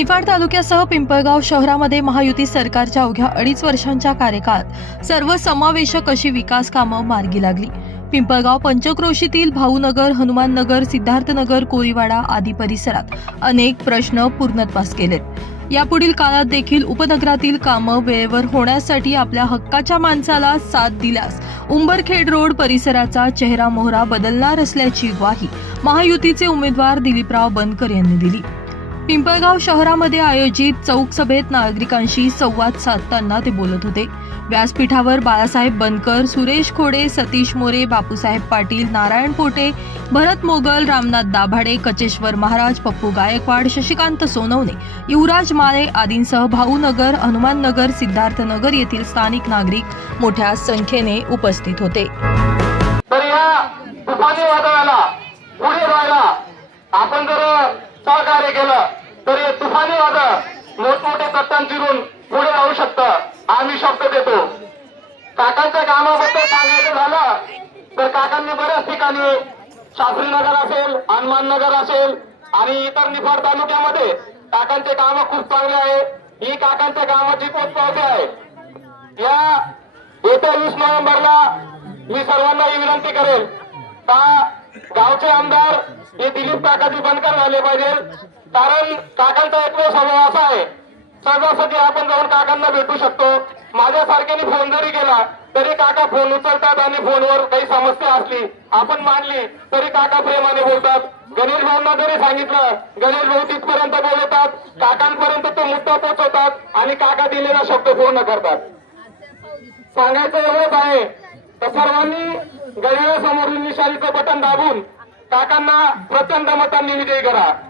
निफाड तालुक्यासह पिंपळगाव शहरामध्ये महायुती सरकारच्या अवघ्या अडीच वर्षांच्या कार्यकाळात सर्व समावेशक अशी विकास कामं मार्गी लागली. पिंपळगाव पंचक्रोशीतील भाऊनगर हनुमाननगर सिद्धार्थनगर कोरीवाडा आदी परिसरात अनेक प्रश्न पूर्णत्वास केलेत यापुढील काळात देखील उपनगरातील कामं वेळेवर होण्यासाठी आपल्या हक्काच्या माणसाला साथ दिल्यास उंबरखेड रोड परिसराचा चेहरा मोहरा बदलणार असल्याची ग्वाही महायुतीचे उमेदवार दिलीपराव बनकर यांनी दिली. पिंपळगाव शहरामध्ये आयोजित चौक सभेत नागरिकांशी संवाद साधताना ते बोलत होते. व्यासपीठावर बाळासाहेब बनकर सुरेश खोडे सतीश मोरे बापूसाहेब पाटील नारायण पोटे भरत मोगल रामनाथ दाभाडे कचेश्वर महाराज पप्पू गायकवाड शशिकांत सोनवणे युवराज माळे आदींसह भाऊनगर हनुमाननगर सिद्धार्थनगर येथील स्थानिक नागरिक मोठ्या संख्येने उपस्थित होते. आपण जर सहकार्य केलं तर हे तुफानी वादळ मोठमोठ्या कट्टान चिरून पुढे राहू शकतं. आम्ही शब्द देतो. काकांच्या कामाबद्दल सांगायचं झालं तर काकांनी बऱ्याच ठिकाणी शास्त्री नगर असेल हनुमान नगर असेल आणि इतर निफाड तालुक्यामध्ये काकांचे काम खूप चांगले आहे. ही काकांच्या कामाची पोचपावती आहे. या येत्या वीस नोव्हेंबरला मी सर्वांना ही विनंती करेल का गावचे आमदार हे दिलीप काकाजी बनकर झाले पाहिजे. कारण काकांचा एक स्वभाव असा आहे सहजासहजी आपण जाऊन काकांना भेटू शकतो. माझ्यासारख्याने फोन जरी केला तरी काका फोन उचलतात आणि फोनवर काही समस्या असली आपण मानली तरी काका प्रेमाने बोलतात. गणेश भाऊंना जरी सांगितलं गणेश भाऊ तिथपर्यंत बोलवतात काकांपर्यंत तो मुद्दा पोहोचवतात आणि काका दिलेला शब्द पूर्ण करतात. सांगायचं एवढंच आहे तर सर्वांनी गडियाळासमोरील निशाणीचं बटन दाबून काकांना प्रचंड मतांनी विजयी करा.